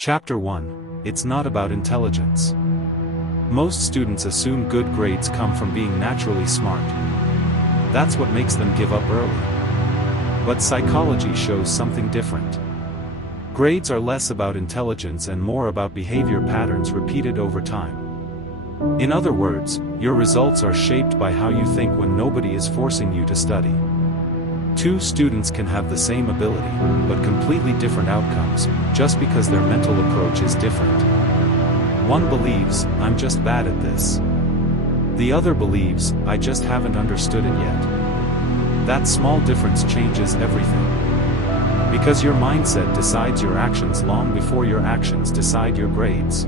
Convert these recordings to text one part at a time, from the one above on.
Chapter 1. It's not about intelligence. Most students assume good grades come from being naturally smart. That's what makes them give up early. But psychology shows something different. Grades are less about intelligence and more about behavior patterns repeated over time. In other words, your results are shaped by how you think when nobody is forcing you to study. Two students can have the same ability, but completely different outcomes, just because their mental approach is different. One believes, I'm just bad at this. The other believes, I just haven't understood it yet. That small difference changes everything. Because your mindset decides your actions long before your actions decide your grades.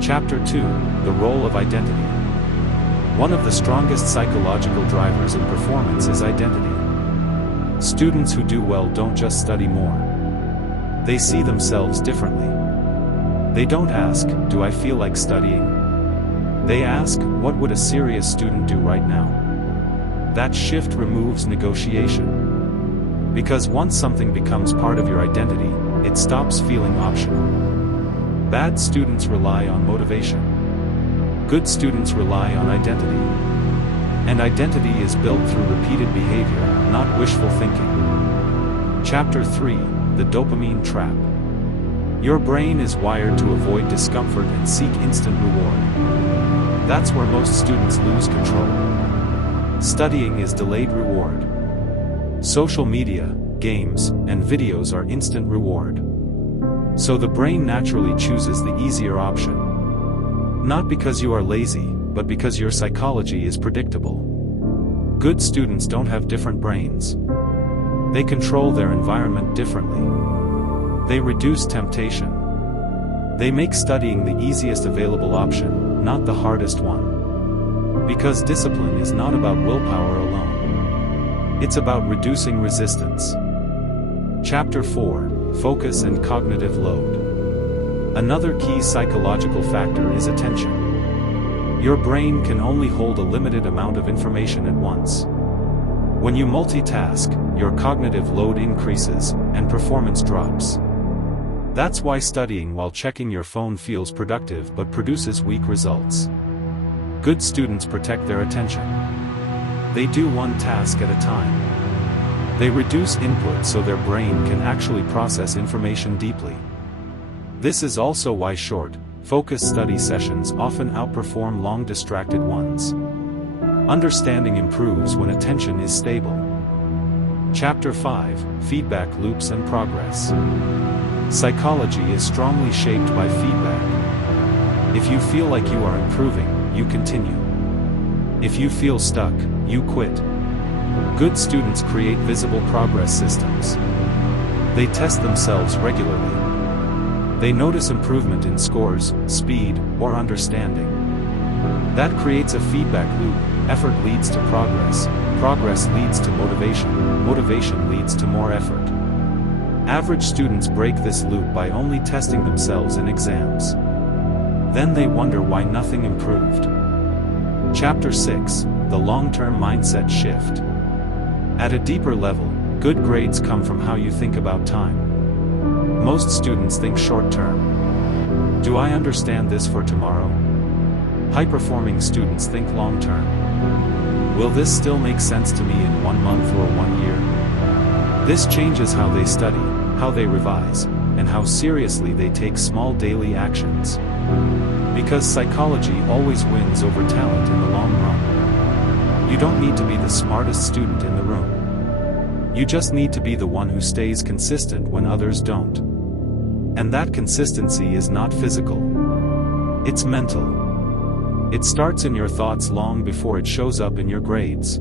Chapter 2. The Role of Identity. One of the strongest psychological drivers in performance is identity. Students who do well don't just study more. They see themselves differently. They don't ask, do I feel like studying? They ask, what would a serious student do right now? That shift removes negotiation. Because once something becomes part of your identity, it stops feeling optional. Bad students rely on motivation. Good students rely on identity. And identity is built through repeated behavior, not wishful thinking. Chapter 3. The Dopamine Trap. Your brain is wired to avoid discomfort and seek instant reward. That's where most students lose control. Studying is delayed reward. Social media, games, and videos are instant reward. So the brain naturally chooses the easier option. Not because you are lazy, but because your psychology is predictable. Good students don't have different brains. They control their environment differently. They reduce temptation. They make studying the easiest available option, not the hardest one. Because discipline is not about willpower alone. It's about reducing resistance. Chapter 4. Focus and cognitive load. Another key psychological factor is attention. Your brain can only hold a limited amount of information at once. When you multitask, your cognitive load increases, and performance drops. That's why studying while checking your phone feels productive but produces weak results. Good students protect their attention. They do one task at a time. They reduce input so their brain can actually process information deeply. This is also why short, focused study sessions often outperform long distracted ones. Understanding improves when attention is stable. Chapter 5. Feedback loops and progress. Psychology is strongly shaped by feedback. If you feel like you are improving, you continue. If you feel stuck, you quit. Good students create visible progress systems. They test themselves regularly. They notice improvement in scores, speed, or understanding. That creates a feedback loop. Effort leads to progress. Progress leads to motivation. Motivation leads to more effort. Average students break this loop by only testing themselves in exams. Then they wonder why nothing improved. Chapter 6. The long-term mindset shift. At a deeper level, good grades come from how you think about time. Most students think short-term. Do I understand this for tomorrow? High-performing students think long-term. Will this still make sense to me in 1 month or 1 year? This changes how they study, how they revise, and how seriously they take small daily actions. Because psychology always wins over talent in the long run. You don't need to be the smartest student in the room. You just need to be the one who stays consistent when others don't. And that consistency is not physical. It's mental. It starts in your thoughts long before it shows up in your grades.